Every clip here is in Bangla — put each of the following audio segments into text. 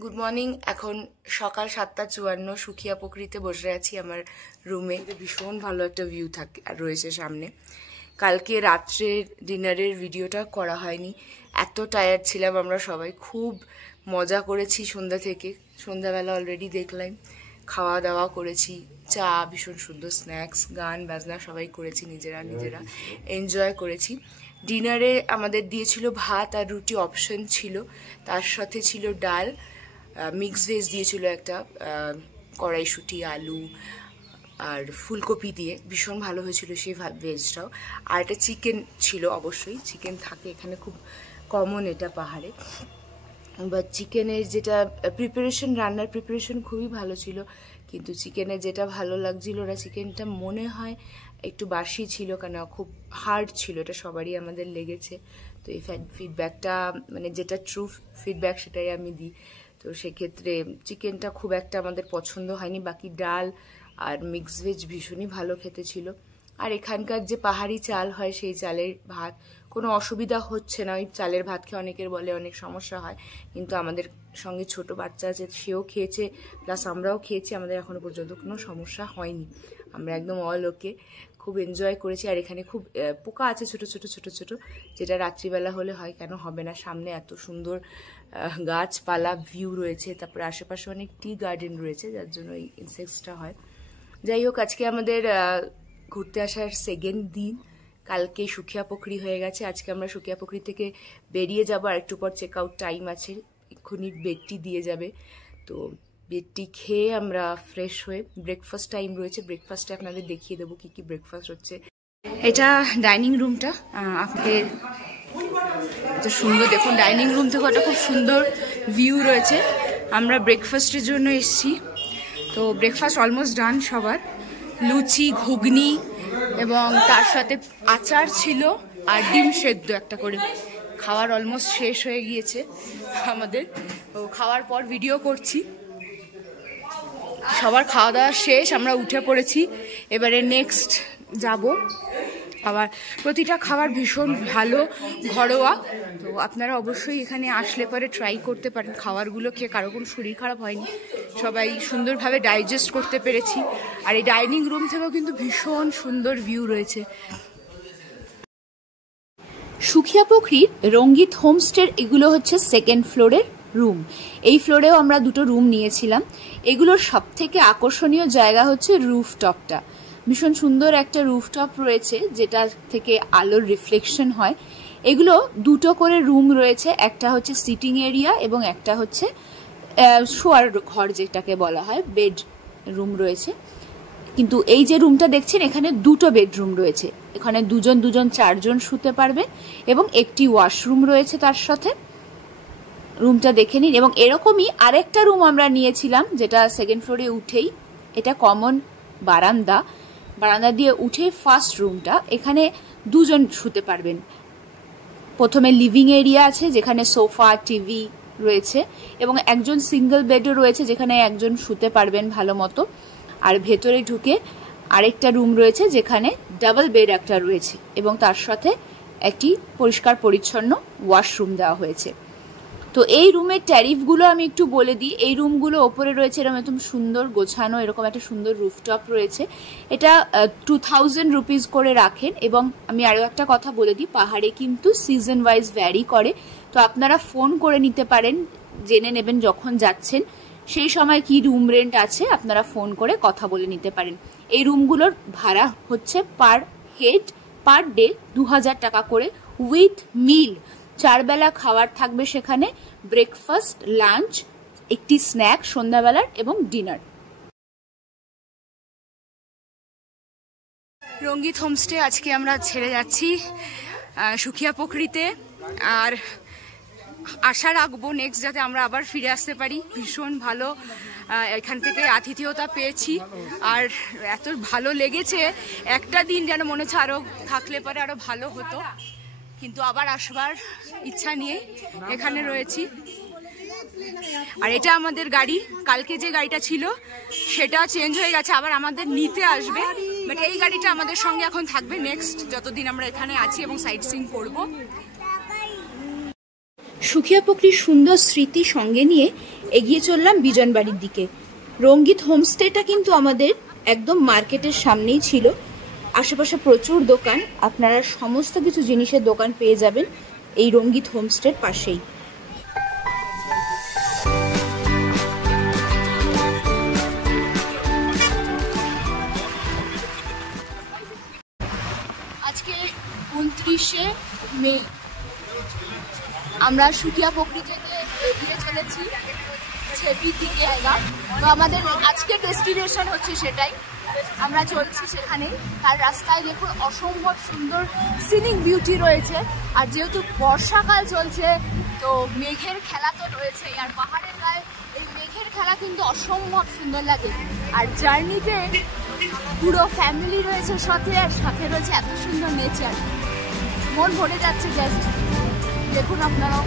Good morning. এখন সকাল 7:54। সুখিয়া পুকুরিতে বসে আছি আমার রুমে। ভীষণ ভালো একটা ভিউ থাকে আর রয়েছে সামনে। কালকে রাত্রের ডিনারের ভিডিওটা করা হয়নি, এত টায়ার্ড ছিলাম আমরা সবাই। খুব মজা করেছি সন্ধ্যা থেকে। সন্ধ্যাবেলা অলরেডি দেখলাম খাওয়া দাওয়া করেছি, চা, ভীষণ সুন্দর স্ন্যাক্স, গান বাজনা সবাই করেছি, নিজেরা এনজয় করেছি। ডিনারে আমাদের দিয়েছিল ভাত আর রুটি অপশন ছিল, তার সাথে ছিল ডাল, মিক্স ভেজ দিয়েছিল একটা, কড়াইশুঁটি, আলু আর ফুলকপি দিয়ে, ভীষণ ভালো হয়েছিল সেই ভেজটাও। আর একটা চিকেন ছিল, অবশ্যই চিকেন থাকে এখানে, খুব কমন এটা পাহাড়ে। বা চিকেনের যেটা প্রিপারেশন, রান্নার প্রিপারেশন খুবই ভালো ছিল, কিন্তু চিকেনের যেটা ভালো লাগছিল না, চিকেনটা মনে হয় একটু বাসি ছিল, কেন খুব হার্ড ছিল, এটা সবারই আমাদের লেগেছে। তো এই ফিডব্যাকটা মানে যেটা ট্রু ফিডব্যাক সেটাই আমি দিই। তো সেক্ষেত্রে চিকেনটা খুব একটা আমাদের পছন্দ হয়নি। বাকি ডাল আর মিক্স ভেজ ভীষণই ভালো খেতে ছিল। আর এখানকার যে পাহাড়ি চাল হয় সেই চালের ভাত, কোনো অসুবিধা হচ্ছে না। ওই চালের ভাত খেয়ে অনেকের বলে অনেক সমস্যা হয়, কিন্তু আমাদের সঙ্গে ছোট বাচ্চা আছে, সেও খেয়েছে, প্লাস আমরাও খেয়েছি, আমাদের এখনো পর্যন্ত কোনো সমস্যা হয়নি। আমরা একদম অল ওকে, খুব এনজয় করেছি। আর এখানে খুব পোকা আছে, ছোট ছোট ছোট ছোট, যেটা রাত্রিবেলা হলে হয়, কেন হবে না। সামনে এত সুন্দর গাছপালা ভিউ রয়েছে, তারপরে আশেপাশে অনেক টি গার্ডেন রয়েছে, যার জন্য এই ইনসেক্টসটা হয়। যাই হোক, আজকে আমাদের ঘুরতে আসার সেকেন্ড দিন। কালকে সুখিয়া পুকুরি হয়ে গেছে, আজকে আমরা সুখিয়া পুকুরি থেকে বেরিয়ে যাব। আর একটু পর চেক আউট টাইম আছে, এক্ষুনি বেডটি দিয়ে যাবে। তো বেডটি খেয়ে আমরা ফ্রেশ হয়ে ব্রেকফাস্ট টাইম রয়েছে, ব্রেকফাস্টে আপনাদের দেখিয়ে দেবো কি কি ব্রেকফাস্ট হচ্ছে। এটা ডাইনিং রুমটা, আপনাকে এত সুন্দর দেখুন, ডাইনিং রুম থেকে একটা খুব সুন্দর ভিউ রয়েছে। আমরা ব্রেকফাস্টের জন্য এসেছি, তো ব্রেকফাস্ট অলমোস্ট ডান সবার। লুচি, ঘুগনি এবং তার সাথে আচার ছিল আর ডিম সেদ্ধ একটা করে। খাওয়ার অলমোস্ট শেষ হয়ে গিয়েছে আমাদের। তো খাওয়ার পর ভিডিও করছি। সবার খাওয়া দাওয়া শেষ, আমরা উঠে পড়েছি। এবারে নেক্সট যাব। আবার প্রতিটা খাবার ভীষণ ভালো, ঘরোয়া। তো আপনারা অবশ্যই এখানে আসলে পরে ট্রাই করতে পারেন। খাবারগুলো খেয়ে কারো কোনো শরীর খারাপ হয়নি, সবাই সুন্দরভাবে ডাইজেস্ট করতে পেরেছি। আর এই ডাইনিং রুম থেকেও কিন্তু ভীষণ সুন্দর ভিউ রয়েছে। সুখিয়া পুকুরির রঙ্গিত হোমস্টের এগুলো হচ্ছে সেকেন্ড ফ্লোরের রুম। এই ফ্লোরেও আমরা দুটো রুম নিয়েছিলাম। এগুলোর সব থেকে আকর্ষণীয় জায়গা হচ্ছে রুফটপটা। ভীষণ সুন্দর একটা রুফটপ রয়েছে, যেটা থেকে আলোর রিফ্লেকশন হয়। এগুলো দুটো করে রুম রয়েছে, একটা হচ্ছে সিটিং এরিয়া এবং একটা হচ্ছে শোয়ার ঘর, যেটাকে বলা হয় বেড রুম রয়েছে। কিন্তু এই যে রুমটা দেখছেন, এখানে দুটো বেডরুম রয়েছে। এখানে দুজন 4জন শুতে পারবেন এবং একটি ওয়াশরুম রয়েছে তার সাথে। রুমটা দেখে নিন। এবং এরকমই আরেকটা রুম আমরা নিয়েছিলাম, যেটা সেকেন্ড ফ্লোরে উঠেই, এটা কমন বারান্দা দিয়ে উঠে ফার্স্ট রুমটা। এখানে 2জন শুতে পারবেন। প্রথমে লিভিং এরিয়া আছে, যেখানে সোফা, টিভি রয়েছে, এবং একজন সিঙ্গেল বেডও রয়েছে, যেখানে একজন শুতে পারবেন ভালো মতো। আর ভেতরে ঢুকে আরেকটা রুম রয়েছে, যেখানে ডাবল বেড একটা রয়েছে এবং তার সাথে একটি পরিষ্কার পরিচ্ছন্ন ওয়াশরুম দেওয়া হয়েছে। তো এই রুমের ট্যারিফগুলো আমি একটু বলে দিই। এই রুমগুলো ওপরে রয়েছে এরকম একদম সুন্দর গোছানো, এরকম একটা সুন্দর রুফটপ রয়েছে। এটা 2000 রুপিস করে রাখেন। এবং আমি আরও একটা কথা বলে দিই, পাহাড়ে কিন্তু সিজন ওয়াইজ ভ্যারি করে। তো আপনারা ফোন করে নিতে পারেন, জেনে নেবেন যখন যাচ্ছেন সেই সময় কি রুম রেন্ট আছে, আপনারা ফোন করে কথা বলে নিতে পারেন। এই রুমগুলোর ভাড়া হচ্ছে পার হেড পার ডে 2000 টাকা করে, উইথ মিল। 4 বেলা খাবার থাকবে সেখানে, ব্রেকফাস্ট, লাঞ্চ, একটি স্ন্যাক সন্ধ্যাবেলার এবং ডিনার। রঙ্গিত হোমস্টে আজকে আমরা ছেড়ে যাচ্ছি সুখিয়া পুকুরিতে। আর আশা রাখবো নেক্সট যাতে আমরা আবার ফিরে আসতে পারি। ভীষণ ভালো এখান থেকে আতিথেয়তা পেয়েছি, আর এত ভালো লেগেছে। একটা দিন যেন মনে হচ্ছে আরও থাকলে পরে আরও ভালো হতো, কিন্তু আবার আসবার ইচ্ছা নিয়ে এখানে রয়েছি। আর এটা আমাদের গাড়ি, কালকে যে গাড়িটা ছিল সেটা চেঞ্জ হয়ে গেছে, আবার আমাদের নিতে আসবে। বাট এই গাড়িটা আমাদের সঙ্গে এখন থাকবে নেক্সট যতদিন আমরা এখানে আছি এবং সাইট সিইং করবো। সুখিয়াপোখরির সুন্দর স্মৃতি সঙ্গে নিয়ে এগিয়ে চললাম বিজনবাড়ির দিকে। রঙ্গিত হোমস্টেটা কিন্তু আমাদের একদম মার্কেটের সামনেই ছিল। আশেপাশে প্রচুর দোকান, আপনারা সমস্ত কিছু জিনিসের দোকান পেয়ে যাবেন এই রঙ্গিত হোমস্টের পাশেই। আজকে 29শে মে, আমরা সুখিয়াপোখরি থেকে এগিয়ে চলেছি ছেপির দিকে। তো আমাদের আজকের ডেস্টিনেশন হচ্ছে সেটাই, আমরা চলছি সেখানে। তার রাস্তায় দেখুন অসম্ভব সুন্দর সিনিক বিউটি রয়েছে, আর যেহেতু বর্ষাকাল চলছে তো মেঘের খেলা তো রয়েছে, আর পাহাড়ের গায়ে এই মেঘের খেলা কিন্তু অসম্ভব সুন্দর লাগে। আর জার্নিতে পুরো ফ্যামিলি রয়েছে সাথে, আর সাথে রয়েছে এত সুন্দর নেচার, মন ভরে যাচ্ছে। জাস্ট দেখুন আপনারাও।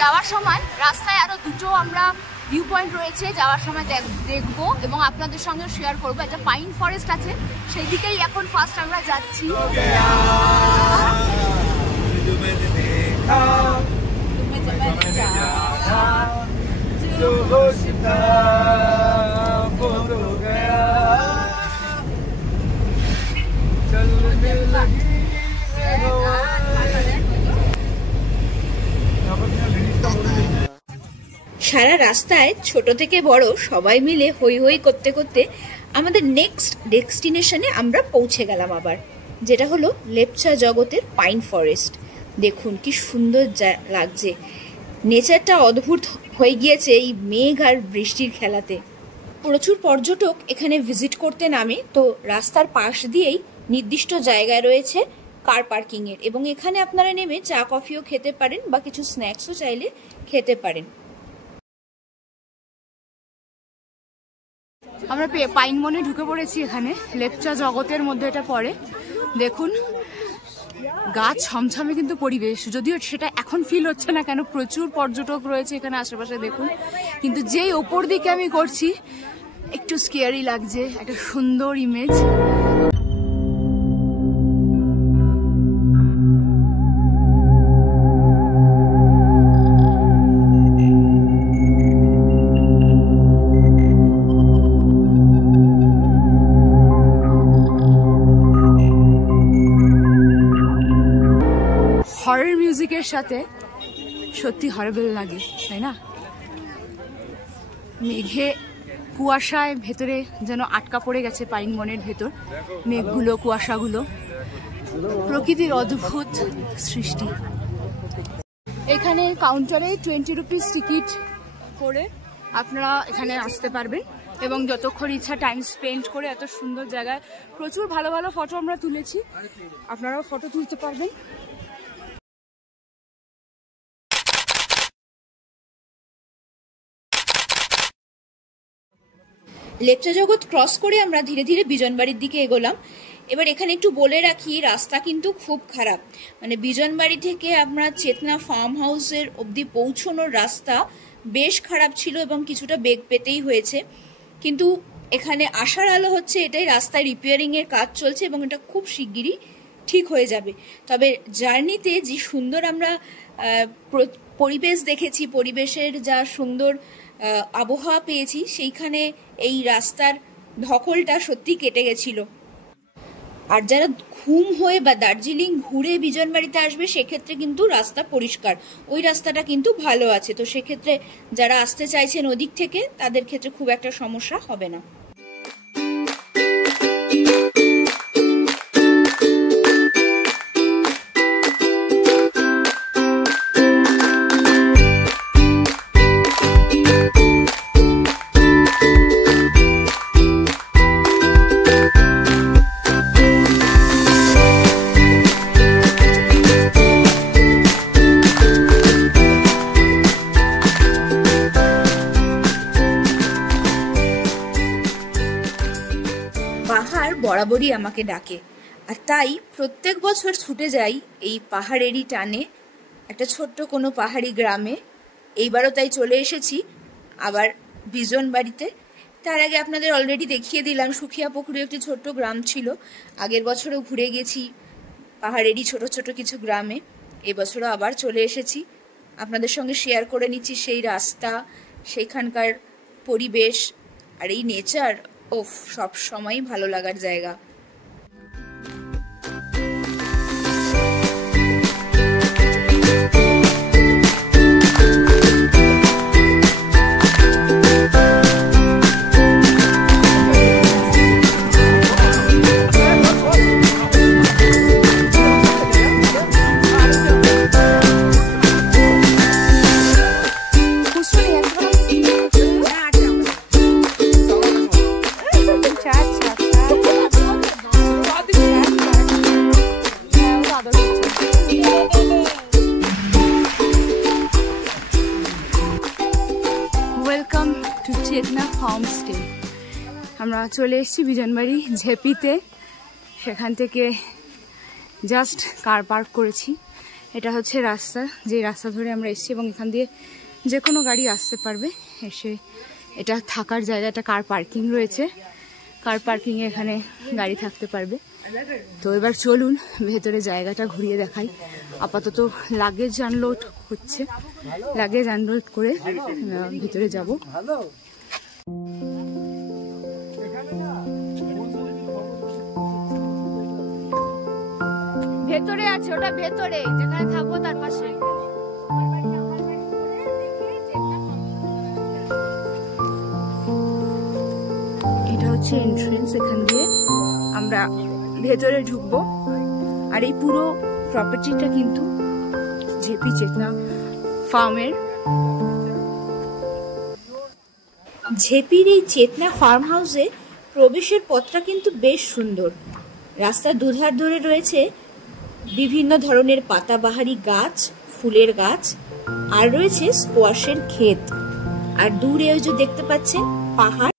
যাওয়ার সময় রাস্তায় আরো দুটো আমরা ভিউ পয়েন্ট রয়েছে, যাওয়ার সময় দেখবো এবং আপনাদের সঙ্গে শেয়ার করবো। একটা পাইন ফরেস্ট আছে, সেই দিকেই এখন ফার্স্ট আমরা যাচ্ছি। সারা রাস্তায় ছোট থেকে বড় সবাই মিলে হই হই করতে করতে আমাদের নেক্সট ডেস্টিনেশনে আমরা পৌঁছে গেলাম আবার, যেটা হলো লেপচা জগতের পাইন ফরেস্ট। দেখুন কি সুন্দর লাগছে, নেচারটা অদ্ভুত হয়ে গিয়েছে এই মেঘ আর বৃষ্টির খেলাতে। প্রচুর পর্যটক এখানে ভিজিট করতে নামে, তো রাস্তার পাশ দিয়েই নির্দিষ্ট জায়গায় রয়েছে কার পার্কিংয়ের, এবং এখানে আপনারা নেমে চা কফিও খেতে পারেন বা কিছু স্ন্যাক্সও চাইলে খেতে পারেন। আমরা পাইন বনে ঢুকে পড়েছি, এখানে লেপচা জগতের মধ্যে এটা পড়ে। দেখুন গাছ ছমছমে কিন্তু পরিবেশ, যদিও সেটা এখন ফিল হচ্ছে না, কেন প্রচুর পর্যটক রয়েছে এখানে আশেপাশে দেখুন। কিন্তু যেই ওপর দিকে আমি করছি একটু স্কেয়ারি লাগছে, একটা সুন্দর ইমেজ। হরর মিউজিকের সাথে সত্যি হরবেল লাগে, তাই না? মেঘে কুয়াশায় ভেতরে যেন আটকা পড়ে গেছে পাইন বনের ভেতর, মেঘগুলো কুয়াশাগুলো, প্রকৃতির অদ্ভুত সৃষ্টি। এখানে কাউন্টারে 20 রুপিস টিকিট করে আপনারা এখানে আসতে পারবেন এবং যতক্ষণ ইচ্ছা টাইম স্পেন্ড করে এত সুন্দর জায়গায় প্রচুর ভালো ভালো ফটো আমরা তুলেছি, আপনারাও ফটো তুলতে পারবেন। লেপচা জগৎ ক্রস করে আমরা ধীরে ধীরে বিজনবাড়ির দিকে এগোলাম। এবার এখানে একটু বলে রাখি, রাস্তা কিন্তু খুব খারাপ, মানে বিজনবাড়ি থেকে আমরা চেতনা ফার্ম হাউসের অবধি পৌঁছানোর রাস্তা বেশ খারাপ ছিল এবং কিছুটা বেগ পেতেই হয়েছে। কিন্তু এখানে আসার আলো হচ্ছে এটাই, রাস্তায় রিপেয়ারিং এর কাজ চলছে এবং এটা খুব শিগগিরই ঠিক হয়ে যাবে। তবে জার্নিতে যে সুন্দর আমরা পরিবেশ দেখেছি, পরিবেশের যা সুন্দর আবহাওয়া পেয়েছি, সেইখানে এই রাস্তার ধকলটা সত্যি কেটে গেছিল। আর যারা ঘুম হয়ে বা দার্জিলিং ঘুরে বিজনবাড়িতে আসবে সেক্ষেত্রে কিন্তু রাস্তা পরিষ্কার, ওই রাস্তাটা কিন্তু ভালো আছে। তো সেক্ষেত্রে যারা আসতে চাইছেন ওদিক থেকে তাদের ক্ষেত্রে খুব একটা সমস্যা হবে না। বরাবরই আমাকে ডাকে, আর তাই প্রত্যেক বছর ছুটে যাই এই পাহাড়েরই টানে একটা ছোট্ট কোনো পাহাড়ি গ্রামে। এইবারও তাই চলে এসেছি আবার বিজনবাড়িতে। তার আগে আপনাদের অলরেডি দেখিয়ে দিলাম সুখিয়াপুকুরে একটি ছোট্ট গ্রাম ছিল। আগের বছরও ঘুরে গেছি পাহাড়েরই ছোট ছোট কিছু গ্রামে, এবছরও আবার চলে এসেছি। আপনাদের সঙ্গে শেয়ার করে নিচ্ছি সেই রাস্তা, সেইখানকার পরিবেশ আর এই নেচার। ওফ, সব সময়ই ভালো লাগার জায়গা। ওয়েলকাম টু চেতনা ফার্ম স্টে। আমরা চলে এসেছি বিজনবাড়ি ঝেপিতে। সেখান থেকে জাস্ট কার পার্ক করেছি। এটা হচ্ছে রাস্তা, যে রাস্তা ধরে আমরা এসেছি, এবং এখান দিয়ে যে কোনো গাড়ি আসতে পারবে। এসে এটা থাকার জায়গাটা কার পার্কিং রয়েছে, কার পার্কিংয়ে এখানে গাড়ি থাকতে পারবে। তো এবার চলুন ভেতরে জায়গাটা ঘুরিয়ে দেখাই। আপাতত লাগেজ আনলোড হচ্ছে, লাগেজ আনলোড করে ভিতরে যাব। ভেতরে আছে, ওটা ভেতরে যেখানে থাকবো তার পাশে। এটা হচ্ছে এন্ট্রেন্স, এখান দিয়ে আমরা ভেতরে ঢুকবো। আর এই পুরো প্রপার্টিটা কিন্তু ঝেপি চেতনা ফার্মের। ঝেপির এই চেতনা ফার্ম হাউসে প্রবেশের পথটা কিন্তু বেশ সুন্দর। রাস্তার দুধার ধরে রয়েছে বিভিন্ন ধরনের পাতাবাহারি গাছ, ফুলের গাছ, আর রয়েছে স্কোয়াশের ক্ষেত। আর দূরে ওই যে দেখতে পাচ্ছেন পাহাড়।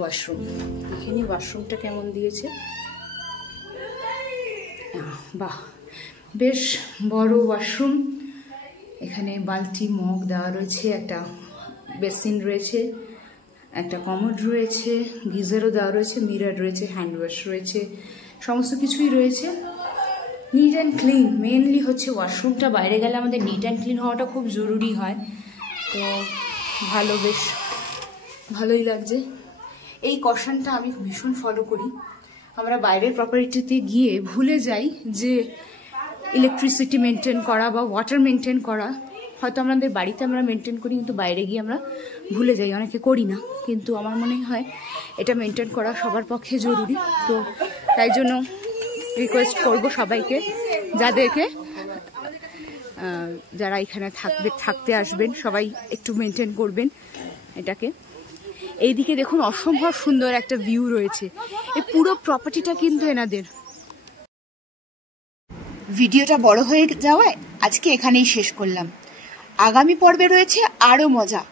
ওয়াশরুম। এখানে ওয়াশরুমটা কেমন দিয়েছে, বাহ, বেশ বড় ওয়াশরুম। এখানে বালতি মগ দেওয়া রয়েছে, একটা বেসিন রয়েছে, একটা কমোড রয়েছে, গিজারও দেওয়া রয়েছে, মিরর রয়েছে, হ্যান্ড ওয়াশ রয়েছে, সমস্ত কিছুই রয়েছে। নিট অ্যান্ড ক্লিন, মেনলি হচ্ছে ওয়াশরুমটা। বাইরে গেলে আমাদের নিট অ্যান্ড ক্লিন হওয়াটা খুব জরুরি হয়। তো ভালো, বেশ ভালোই লাগছে। এই কশনটা আমি ভীষণ ফলো করি। আমরা বাইরের প্রপার্টিতে গিয়ে ভুলে যাই যে ইলেকট্রিসিটি মেনটেন করা বা ওয়াটার মেনটেন করা হয়তো আমাদের বাড়িতে আমরা মেনটেন করি, কিন্তু বাইরে গিয়ে আমরা ভুলে যাই, অনেকে করি না। কিন্তু আমার মনে হয় এটা মেনটেন করা সবার পক্ষে জরুরি। তো তাই জন্য রিকোয়েস্ট করব সবাইকে, যারা এখানে থাকতে আসবেন সবাই একটু মেনটেন করবেন এটাকে। এইদিকে দেখুন অসম্ভব সুন্দর একটা ভিউ রয়েছে, এই পুরো প্রপার্টিটা কিন্তু এনাদের। ভিডিওটা বড় হয়ে যাওয়ায় আজকে এখানেই শেষ করলাম। আগামী পর্বে রয়েছে আরো মজা,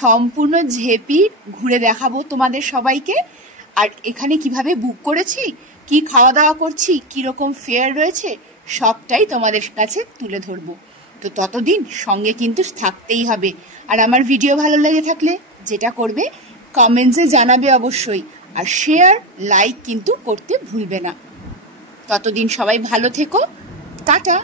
সম্পূর্ণ ঝেপি ঘুরে দেখাবো তোমাদের সবাইকে। আর এখানে কিভাবে বুক করেছি, কি খাওয়া দাওয়া করছি, কিরকম ফেয়ার রয়েছে, সবটাই তোমাদের কাছে তুলে ধরবো। তো ততদিন সঙ্গে কিন্তু থাকতেই হবে। আর আমার ভিডিও ভালো লেগে থাকলে যেটা করবে, কমেন্টসে জানাবে অবশ্যই, আর শেয়ার লাইক কিন্তু করতে ভুলবে না। ততদিন সবাই ভালো থেকো, টাটা।